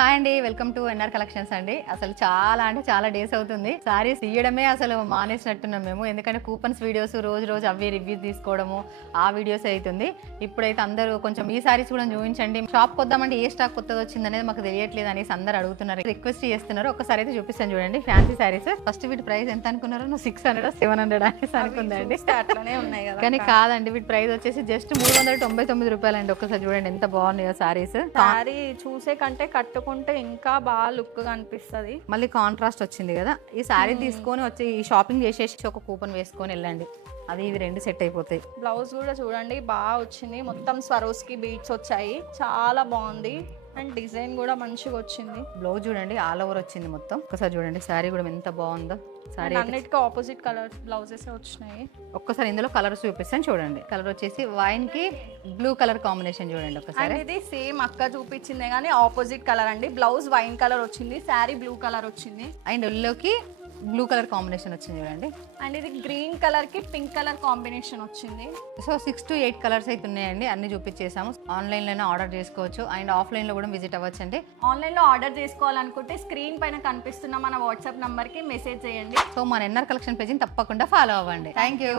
Hi అండి, welcome to NR collections అండి. అసలు చాలా అంటే చాలా డేస్ అవుతుంది సారీస్ తీయడమే అసలు మానేసినట్టున్నాం మేము. ఎందుకంటే కూపన్స్ వీడియోస్ రోజు రోజు అవి రివ్యూ తీసుకోవడము ఆ వీడియోస్ అవుతుంది. ఇప్పుడైతే అందరూ కొంచెం ఈ సారీస్ కూడా చూపించండి, షాప్ కొద్దామంటే ఏ స్టాక్ కొత్తది వచ్చింది అనేది మాకు తెలియట్లేదు అనేసి అందరు అడుగుతున్నారు, రిక్వెస్ట్ చేస్తున్నారు. ఒక్కసారి అయితే చూపిస్తాను చూడండి. ఫ్యాన్సీ సారీస్ ఫస్ట్ వీటి ప్రైస్ ఎంత అనుకున్నారు? 600 700 అనేసి అనుకుందండి. కానీ కాదండి, వీటి ప్రైస్ వచ్చేసి జస్ట్ 399 రూపాయలండి. ఒక్కసారి చూడండి ఎంత బాగున్నాయో సారీస్. సారీ చూసే కంటే కట్టుకుంటే ఇంకా బాగా లుక్ గా అనిపిస్తుంది. మళ్ళీ కాంట్రాస్ట్ వచ్చింది కదా. ఈ సారీ తీసుకొని వచ్చి ఈ షాపింగ్ చేసేసి ఒక కూపన్ వేసుకొని వెళ్ళండి, అది ఇది రెండు సెట్ అయిపోతాయి. బ్లౌజ్ కూడా చూడండి బాగా వచ్చింది, మొత్తం స్వరోస్కి బీట్స్ వచ్చాయి, చాలా బాగుంది. అండ్ డిజైన్ కూడా మంచిగా వచ్చింది. బ్లౌజ్ చూడండి ఆల్ ఓవర్ వచ్చింది మొత్తం. ఒకసారి చూడండి సారీ కూడా ఎంత బాగుందో. సారీ అన్నిటికీ ఆపోజిట్ కలర్ బ్లౌజెస్ వచ్చినాయి. ఒక్కసారి ఇందులో కలర్స్ చూపిస్తాను చూడండి. కలర్ వచ్చేసి వైన్ కి బ్లూ కలర్ కాంబినేషన్ చూడండి ఒకసారి. ఇది సేమ్ అక్క చూపించిందే కానీ ఆపోజిట్ కలర్ అండి. బ్లౌజ్ వైన్ కలర్ వచ్చింది, శారీ బ్లూ కలర్ వచ్చింది, అండ్ ఉల్లోకి బ్లూ కలర్ కాంబినేషన్ వచ్చింది చూడండి. అండ్ ఇది గ్రీన్ కలర్ కి పింక్ కలర్ కాంబినేషన్ వచ్చింది. సో 6 to 8 కలర్స్ అయితే ఉన్నాయండి. అన్ని చూపించేసాము. ఆన్లైన్ లోనే ఆర్డర్ చేసుకోవచ్చు అండ్ ఆఫ్లైన్ లో కూడా విజిట్ అవ్వచ్చు అండి. ఆన్లైన్ లో ఆర్డర్ చేసుకోవాలనుకుంటే స్క్రీన్ పైన కనిపిస్తున్న మన వాట్సాప్ నంబర్ కి మెసేజ్ చేయండి. సో మన ఎన్ఆర్ కలెక్షన్ పేజీని తప్పకుండా ఫాలో అవ్వండి. Thank you.